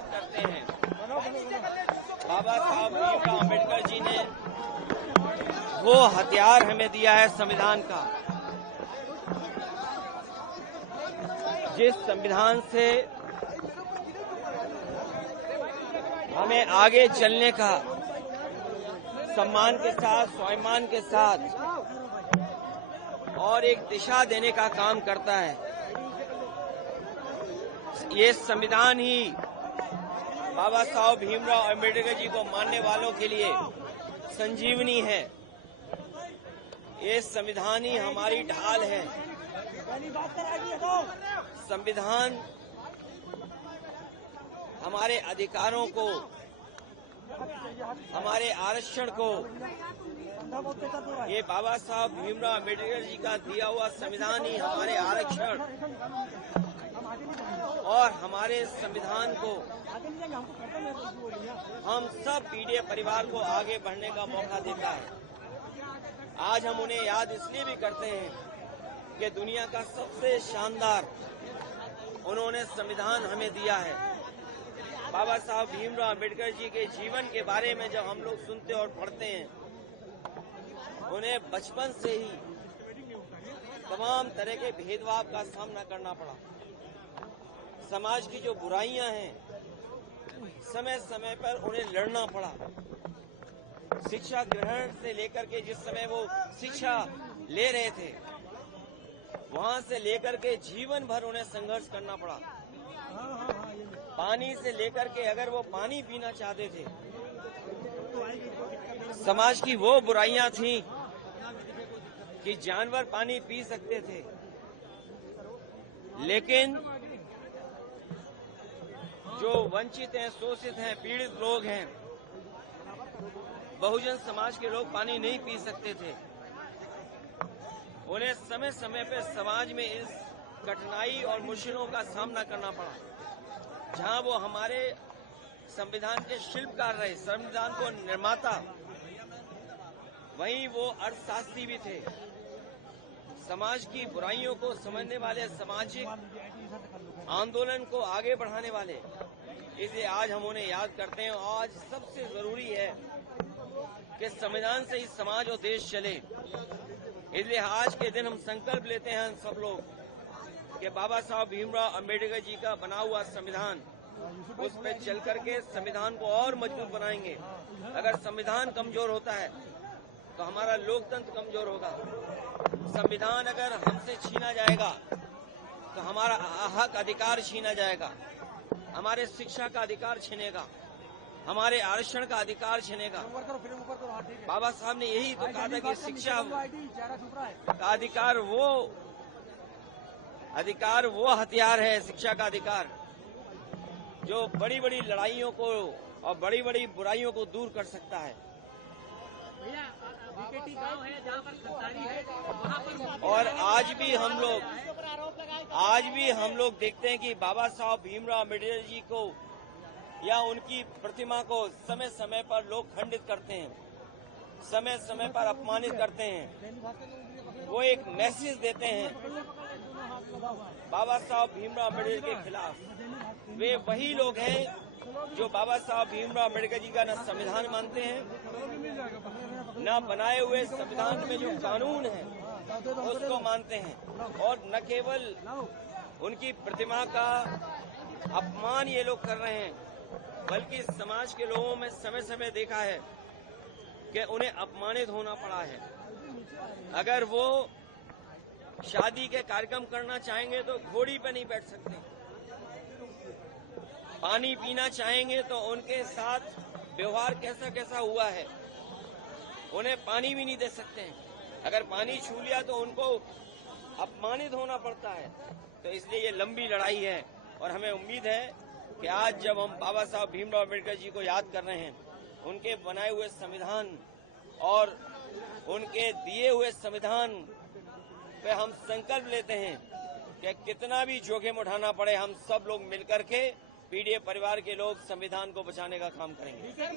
याद करते हैं, बाबा साहब भीमराव अम्बेडकर जी ने वो हथियार हमें दिया है संविधान का, जिस संविधान से हमें आगे चलने का सम्मान के साथ, स्वाभिमान के साथ और एक दिशा देने का काम करता है। ये संविधान ही बाबा साहब भीमराव अम्बेडकर जी को मानने वालों के लिए संजीवनी है। ये संविधान ही हमारी ढाल है। संविधान हमारे अधिकारों को, हमारे आरक्षण को, ये बाबा साहब भीमराव अम्बेडकर जी का दिया हुआ संविधान ही हमारे आरक्षण और हमारे संविधान को, हम सब पीढ़ी परिवार को आगे बढ़ने का मौका देता है। आज हम उन्हें याद इसलिए भी करते हैं कि दुनिया का सबसे शानदार उन्होंने संविधान हमें दिया है। बाबा साहब भीमराव अम्बेडकर जी के जीवन के बारे में जब हम लोग सुनते और पढ़ते हैं, उन्हें बचपन से ही तमाम तरह के भेदभाव का सामना करना पड़ा। समाज की जो बुराइयां हैं, समय समय पर उन्हें लड़ना पड़ा। शिक्षा ग्रहण से लेकर के जिस समय वो शिक्षा ले रहे थे, वहां से लेकर के जीवन भर उन्हें संघर्ष करना पड़ा। पानी से लेकर के अगर वो पानी पीना चाहते थे, समाज की वो बुराइयां थीं कि जानवर पानी पी सकते थे, लेकिन जो वंचित हैं, शोषित हैं, पीड़ित लोग हैं, बहुजन समाज के लोग पानी नहीं पी सकते थे। उन्हें समय समय पर समाज में इस कठिनाई और मुश्किलों का सामना करना पड़ा। जहां वो हमारे संविधान के शिल्पकार रहे, संविधान को निर्माता, वहीं वो अर्थशास्त्री भी थे। समाज की बुराइयों को समझने वाले, सामाजिक आंदोलन को आगे बढ़ाने वाले। इसलिए आज हम उन्हें याद करते हैं। आज सबसे जरूरी है कि संविधान से ही समाज और देश चले। इसलिए आज के दिन हम संकल्प लेते हैं सब लोग कि बाबा साहब भीमराव अम्बेडकर जी का बना हुआ संविधान, उस पर चल करके संविधान को और मजबूत बनाएंगे। अगर संविधान कमजोर होता है तो हमारा लोकतंत्र कमजोर होगा। संविधान अगर हमसे छीना जाएगा तो हमारा हक अधिकार छीना जाएगा, हमारे शिक्षा का अधिकार छिनेगा, हमारे आरक्षण का अधिकार छिनेगा। बाबा साहब ने यही तो कहा था कि शिक्षा का अधिकार वो हथियार है, शिक्षा का अधिकार, जो बड़ी बड़ी लड़ाइयों को और बड़ी बड़ी बुराइयों को दूर कर सकता है। और आज भी हम लोग देखते हैं कि बाबा साहब भीमराव अम्बेडकर जी को या उनकी प्रतिमा को समय समय पर लोग खंडित करते हैं, समय समय पर अपमानित करते हैं। वो एक मैसेज देते हैं बाबा साहब भीमराव अम्बेडकर के खिलाफ। वे वही लोग हैं जो बाबा साहब भीमराव अम्बेडकर जी का न संविधान मानते हैं, न बनाए हुए संविधान में जो कानून है उसको मानते हैं, और न केवल उनकी प्रतिमा का अपमान ये लोग कर रहे हैं, बल्कि समाज के लोगों में समय समय देखा है कि उन्हें अपमानित होना पड़ा है। अगर वो शादी के कार्यक्रम करना चाहेंगे तो घोड़ी पे नहीं बैठ सकते, पानी पीना चाहेंगे तो उनके साथ व्यवहार कैसा कैसा हुआ है, उन्हें पानी भी नहीं दे सकते हैं। अगर पानी छू लिया तो उनको अपमानित होना पड़ता है। तो इसलिए ये लंबी लड़ाई है, और हमें उम्मीद है कि आज जब हम बाबा साहब भीमराव अम्बेडकर जी को याद कर रहे हैं, उनके बनाए हुए संविधान और उनके दिए हुए संविधान पे हम संकल्प लेते हैं कि कितना भी जोखिम उठाना पड़े, हम सब लोग मिलकर के पीडीए परिवार के लोग संविधान को बचाने का काम करेंगे।